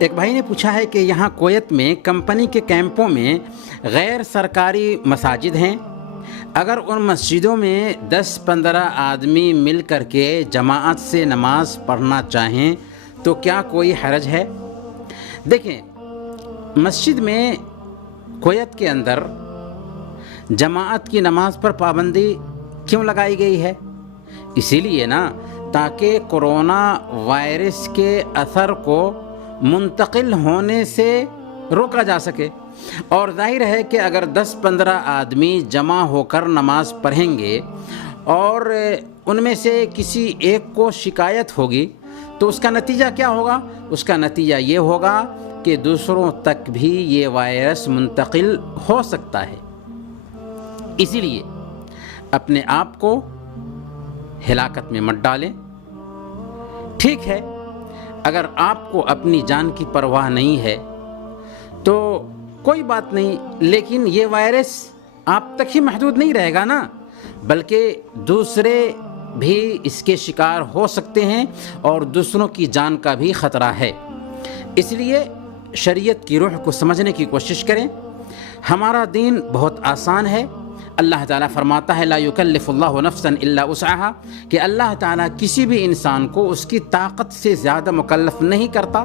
ایک بھائی نے پوچھا ہے کہ یہاں کویت میں کمپنی کے کیمپوں میں غیر سرکاری مساجد ہیں، اگر ان مسجدوں میں 10-15 آدمی مل کر کے جماعت سے نماز پڑھنا چاہیں تو کیا کوئی حرج ہے؟ دیکھیں، مسجد میں کویت کے اندر جماعت کی نماز پر پابندی کیوں لگائی گئی ہے؟ اسی لیے نا، تاکہ کرونا وائرس کے اثر کو منتقل ہونے سے روکا جا سکے، اور ظاہر ہے کہ اگر 10-15 آدمی جمع ہو کر نماز پڑھیں گے اور ان میں سے کسی ایک کو شکایت ہوگی تو اس کا نتیجہ کیا ہوگا؟ اس کا نتیجہ یہ ہوگا کہ دوسروں تک بھی یہ وائرس منتقل ہو سکتا ہے۔ اسی لیے اپنے آپ کو ہلاکت میں مت ڈالیں۔ ٹھیک ہے، اگر آپ کو اپنی جان کی پرواہ نہیں ہے تو کوئی بات نہیں، لیکن یہ وائرس آپ تک ہی محدود نہیں رہے گا نا، بلکہ دوسرے بھی اس کے شکار ہو سکتے ہیں اور دوسروں کی جان کا بھی خطرہ ہے۔ اس لیے شریعت کی روح کو سمجھنے کی کوشش کریں۔ ہمارا دین بہت آسان ہے۔ اللہ تعالیٰ فرماتا ہے لا یکلف اللہ نفسا الا وسعها، کہ اللہ تعالیٰ کسی بھی انسان کو اس کی طاقت سے زیادہ مکلف نہیں کرتا۔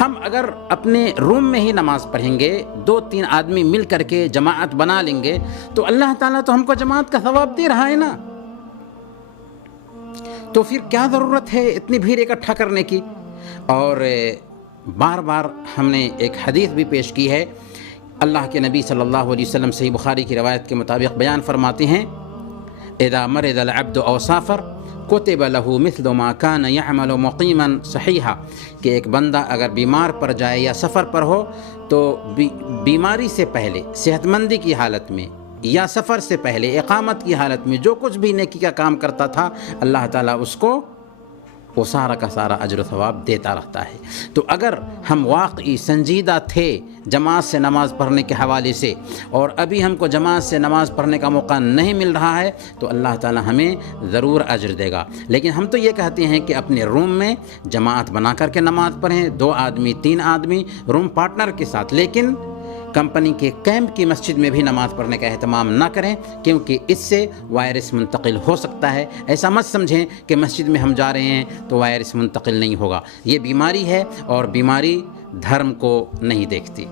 ہم اگر اپنے روم میں ہی نماز پڑھیں گے، 2-3 آدمی مل کر کے جماعت بنا لیں گے، تو اللہ تعالیٰ تو ہم کو جماعت کا ثواب دے رہا ہے نا، تو پھر کیا ضرورت ہے اتنی بھیڑ اکٹھا کرنے کی؟ اور بار بار ہم نے ایک حدیث بھی پیش کی ہے، اللہ کے نبی صلی اللہ علیہ وسلم صحیح بخاری کی روایت کے مطابق بیان فرماتے ہیں اذا مرض العبد او سافر کتب له مثل ما كان يعمل مقیما صحیحا، کہ ایک بندہ اگر بیمار پڑ جائے یا سفر پر ہو تو بیماری سے پہلے، صحت مندی کی حالت میں یا سفر سے پہلے اقامت کی حالت میں جو کچھ بھی نیکی کا کام کرتا تھا، اللہ تعالیٰ اس کو وہ سارا کا سارا اجر و ثواب دیتا رہتا ہے۔ تو اگر ہم واقعی سنجیدہ تھے جماعت سے نماز پڑھنے کے حوالے سے، اور ابھی ہم کو جماعت سے نماز پڑھنے کا موقع نہیں مل رہا ہے، تو اللہ تعالیٰ ہمیں ضرور اجر دے گا۔ لیکن ہم تو یہ کہتے ہیں کہ اپنے روم میں جماعت بنا کر کے نماز پڑھیں، 2 آدمی 3 آدمی روم پارٹنر کے ساتھ، لیکن کمپنی کے کیمپ کی مسجد میں بھی نماز پڑھنے کا اہتمام نہ کریں، کیونکہ اس سے وائرس منتقل ہو سکتا ہے۔ ایسا مت سمجھیں کہ مسجد میں ہم جا رہے ہیں تو وائرس منتقل نہیں ہوگا۔ یہ بیماری ہے اور بیماری دھرم کو نہیں دیکھتی۔